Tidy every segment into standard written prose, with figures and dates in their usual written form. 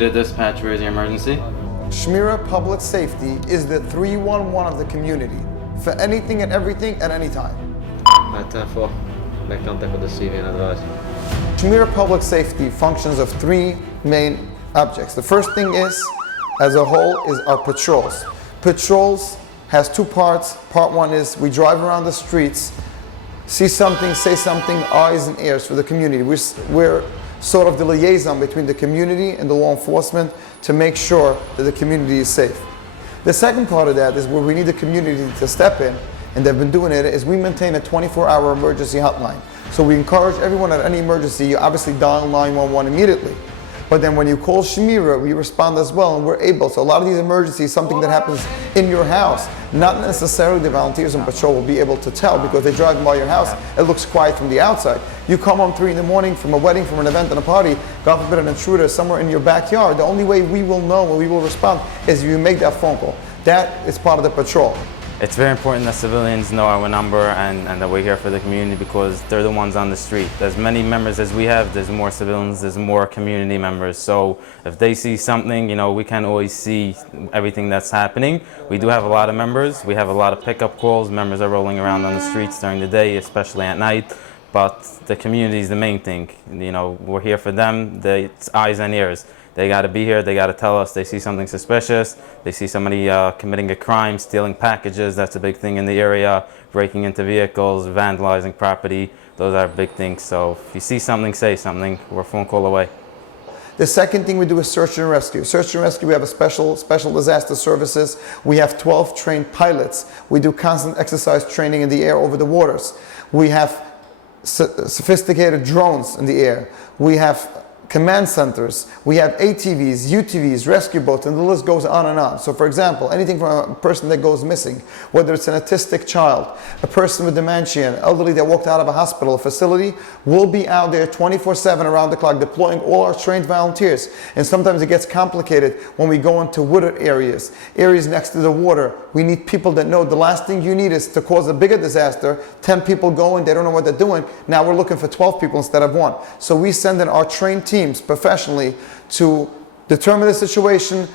Shmira dispatch, where is your emergency? Shmira Public Safety is the 311 of the community for anything and everything at any time. Shmira Public Safety functions of three main objects. The first thing is, as a whole, is our patrols. Patrols has two parts. Part one is we drive around the streets, see something, say something, eyes and ears for the community. We're sort of the liaison between the community and the law enforcement to make sure that the community is safe. The second part of that is where we need the community to step in, and they've been doing it, is we maintain a 24-hour emergency hotline. So we encourage everyone at any emergency, you obviously dial 911 immediately. But then when you call Shmira, we respond as well, and we're able. So a lot of these emergencies, something that happens in your house, not necessarily the volunteers on patrol will be able to tell because they drive by your house, it looks quiet from the outside. You come home 3 in the morning from a wedding, from an event and a party, God forbid an intruder somewhere in your backyard, the only way we will know and we will respond is if you make that phone call. That is part of the patrol. It's very important that civilians know our number and that we're here for the community because they're the ones on the street. As many members as we have, there's more civilians, there's more community members. So if they see something, you know, we can't always see everything that's happening. We do have a lot of members. We have a lot of pickup calls. Members are rolling around on the streets during the day, especially at night. But the community is the main thing. You know, we're here for them. It's eyes and ears. They got to be here, they got to tell us they see something suspicious, they see somebody committing a crime, stealing packages, that's a big thing in the area, breaking into vehicles, vandalizing property, those are big things. So if you see something, say something, we're a phone call away. The second thing we do is search and rescue. Search and rescue, we have a special disaster services. We have 12 trained pilots. We do constant exercise training in the air over the waters. We have sophisticated drones in the air. We have command centers, we have ATVs, UTVs, rescue boats, and the list goes on and on. So for example, anything from a person that goes missing, whether it's an autistic child, a person with dementia, an elderly that walked out of a hospital facility, we'll be out there 24/7 around the clock deploying all our trained volunteers. And sometimes it gets complicated when we go into wooded areas next to the water. We need people that know the last thing you need is to cause a bigger disaster, 10 people go in, they don't know what they're doing. Now we're looking for 12 people instead of 1. So we send in our trained teams professionally to determine the situation,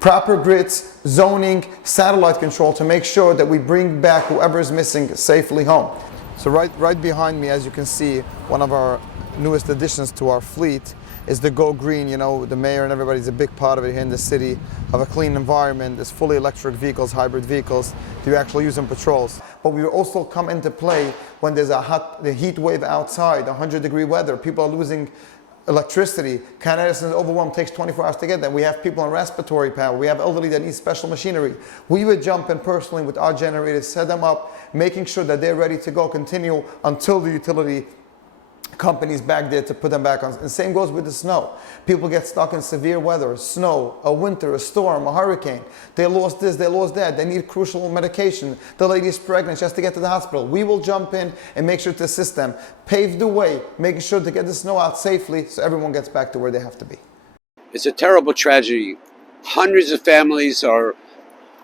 proper grids, zoning, satellite control to make sure that we bring back whoever is missing safely home. So right behind me, as you can see, one of our newest additions to our fleet is the Go Green. You know, the mayor and everybody's a big part of it here in the city, of a clean environment. There's fully electric vehicles, hybrid vehicles that you actually use in patrols. But we will also come into play when there's the heat wave outside, 100-degree weather, people are losing electricity, Con Edison is overwhelmed, takes 24 hours to get there. We have people on respiratory power. We have elderly that need special machinery. We would jump in personally with our generators, set them up, making sure that they're ready to go, continue until the utility companies back there to put them back on. And same goes with the snow. People get stuck in severe weather, snow, a winter, a storm, a hurricane. They lost this, they lost that. They need crucial medication. The lady's pregnant, she has to get to the hospital. We will jump in and make sure to assist them, pave the way, making sure to get the snow out safely so everyone gets back to where they have to be. It's a terrible tragedy. Hundreds of families are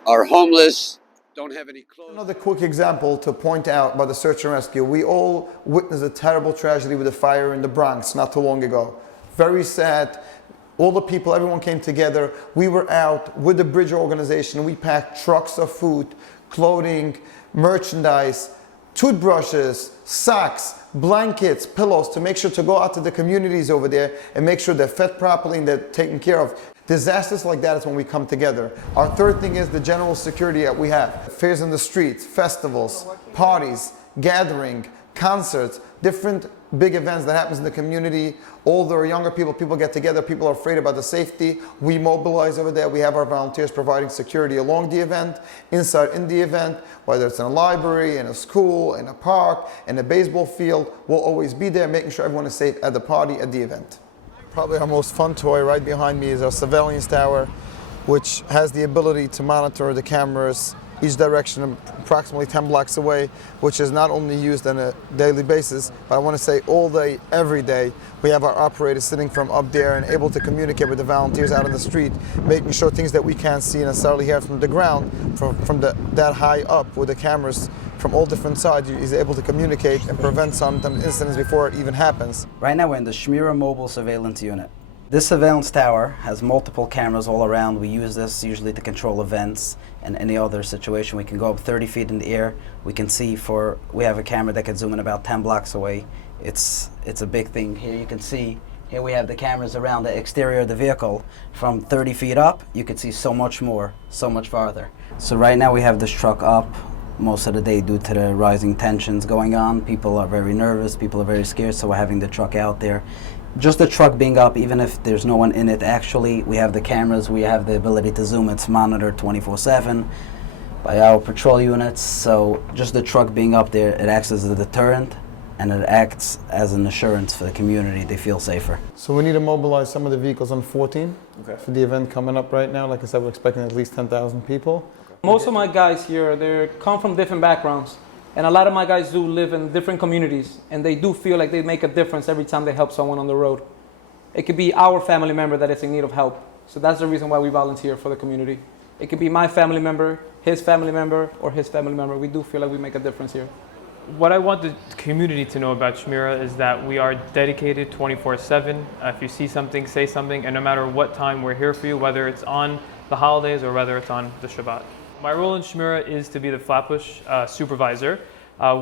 homeless, don't have any clothes. Another quick example to point out about the search and rescue. We all witnessed a terrible tragedy with the fire in the Bronx not too long ago. Very sad. All the people, everyone came together. We were out with the Bridge organization. We packed trucks of food, clothing, merchandise, toothbrushes, socks, blankets, pillows to make sure to go out to the communities over there and make sure they're fed properly and they're taken care of. Disasters like that is when we come together. Our third thing is the general security that we have. Fairs in the streets, festivals, parties, gathering, concerts, different big events that happens in the community. Older or younger people get together, people are afraid about the safety. We mobilize over there. We have our volunteers providing security along the event, inside in the event, whether it's in a library, in a school, in a park, in a baseball field. We'll always be there making sure everyone is safe at the party, at the event. Probably our most fun toy right behind me is our surveillance tower, which has the ability to monitor the cameras each direction approximately 10 blocks away, which is not only used on a daily basis, but I want to say all day, every day. We have our operators sitting from up there and able to communicate with the volunteers out on the street, making sure things that we can't see necessarily here from the ground, from that high up with the cameras from all different sides, he's able to communicate and prevent some incidents before it even happens. Right now we're in the Shmira Mobile Surveillance Unit. This surveillance tower has multiple cameras all around. We use this usually to control events and any other situation. We can go up 30 feet in the air. We can see we have a camera that can zoom in about 10 blocks away. It's a big thing. Here you can see, here we have the cameras around the exterior of the vehicle. From 30 feet up, you can see so much more, so much farther. So right now we have this truck up most of the day due to the rising tensions going on. People are very nervous, people are very scared, so we're having the truck out there. Just the truck being up, even if there's no one in it, actually, we have the cameras, we have the ability to zoom. It's monitored 24/7 by our patrol units. So just the truck being up there, it acts as a deterrent and it acts as an assurance for the community. They feel safer. So we need to mobilize some of the vehicles on 14 for the event coming up right now. Like I said, we're expecting at least 10,000 people. Most of my guys here, they come from different backgrounds. And a lot of my guys do live in different communities, and they do feel like they make a difference every time they help someone on the road. It could be our family member that is in need of help. So that's the reason why we volunteer for the community. It could be my family member, his family member, or his family member. We do feel like we make a difference here. What I want the community to know about Shmira is that we are dedicated 24/7. If you see something, say something, and no matter what time, we're here for you, whether it's on the holidays or whether it's on the Shabbat. My role in Shmira is to be the Flatbush supervisor.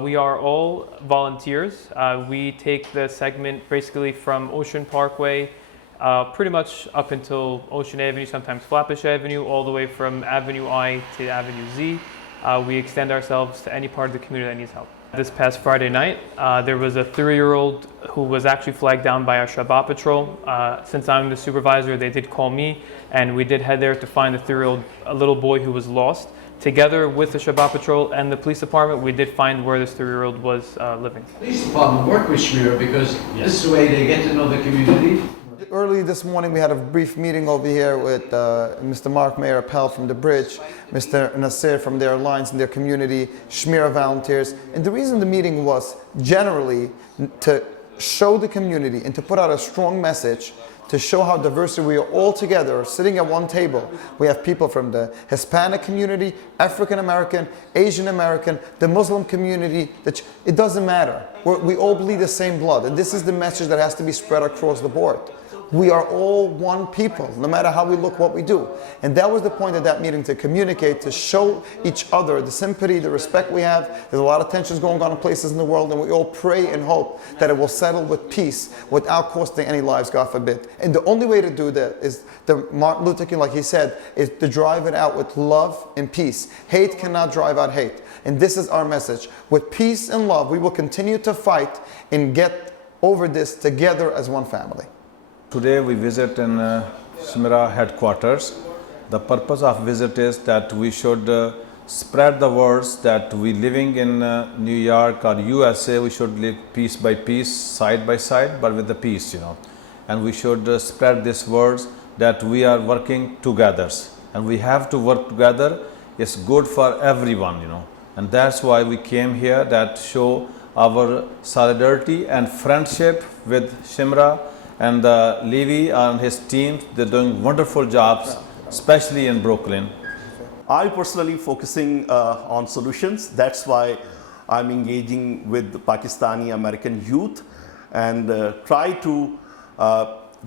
We are all volunteers. We take the segment basically from Ocean Parkway pretty much up until Ocean Avenue, sometimes Flatbush Avenue, all the way from Avenue I to Avenue Z. We extend ourselves to any part of the community that needs help. This past Friday night, there was a 3-year-old who was actually flagged down by our Shabbat patrol. Since I'm the supervisor, they did call me, and we did head there to find the 3-year-old, a little boy who was lost. Together with the Shabbat patrol and the police department, we did find where this 3-year-old was living. The police department work with Shmira because this is the way they get to know the community. Early this morning, we had a brief meeting over here with Mr. Meyer, Appel from The Bridge, Mr. Nasir from their alliance and their community, Shmira volunteers. And the reason the meeting was generally to show the community and to put out a strong message to show how diverse we are all together, sitting at one table. We have people from the Hispanic community, African American, Asian American, the Muslim community. It doesn't matter. We all bleed the same blood. And this is the message that has to be spread across the board. We are all one people, no matter how we look, what we do. And that was the point of that meeting, to communicate, to show each other the sympathy, the respect we have. There's a lot of tensions going on in places in the world, and we all pray and hope that it will settle with peace without costing any lives, God forbid. And the only way to do that is, Martin Luther King, like he said, is to drive it out with love and peace. Hate cannot drive out hate. And this is our message. With peace and love, we will continue to fight and get over this together as one family. Today we visit in Shmira headquarters. The purpose of visit is that we should spread the words that we living in New York or USA, we should live piece by piece, side by side, but with the peace, you know. And we should spread these words that we are working together. And we have to work together. It's good for everyone, you know. And that's why we came here, that show our solidarity and friendship with Shmira. And Levy and his team, they're doing wonderful jobs, especially in Brooklyn. I personally focusing on solutions. That's why I'm engaging with the Pakistani American youth and try to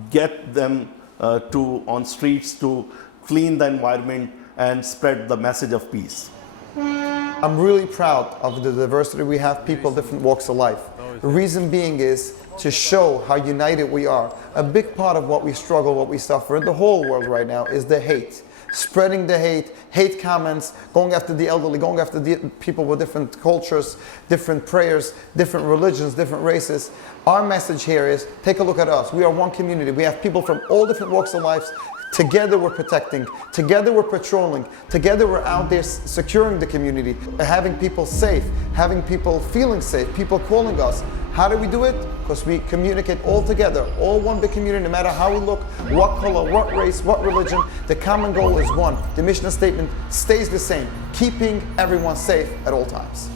get them on streets to clean the environment and spread the message of peace. I'm really proud of the diversity we have, people, different walks of life. The reason being is to show how united we are. A big part of what we struggle, what we suffer in the whole world right now is the hate. Spreading the hate comments, going after the elderly, going after the people with different cultures, different prayers, different religions, different races. Our message here is, take a look at us. We are one community. We have people from all different walks of life. Together we're protecting, together we're patrolling, together we're out there securing the community, having people safe, having people feeling safe, people calling us. How do we do it? Because we communicate all together, all one big community, no matter how we look, what color, what race, what religion. The common goal is one. The mission statement stays the same, keeping everyone safe at all times.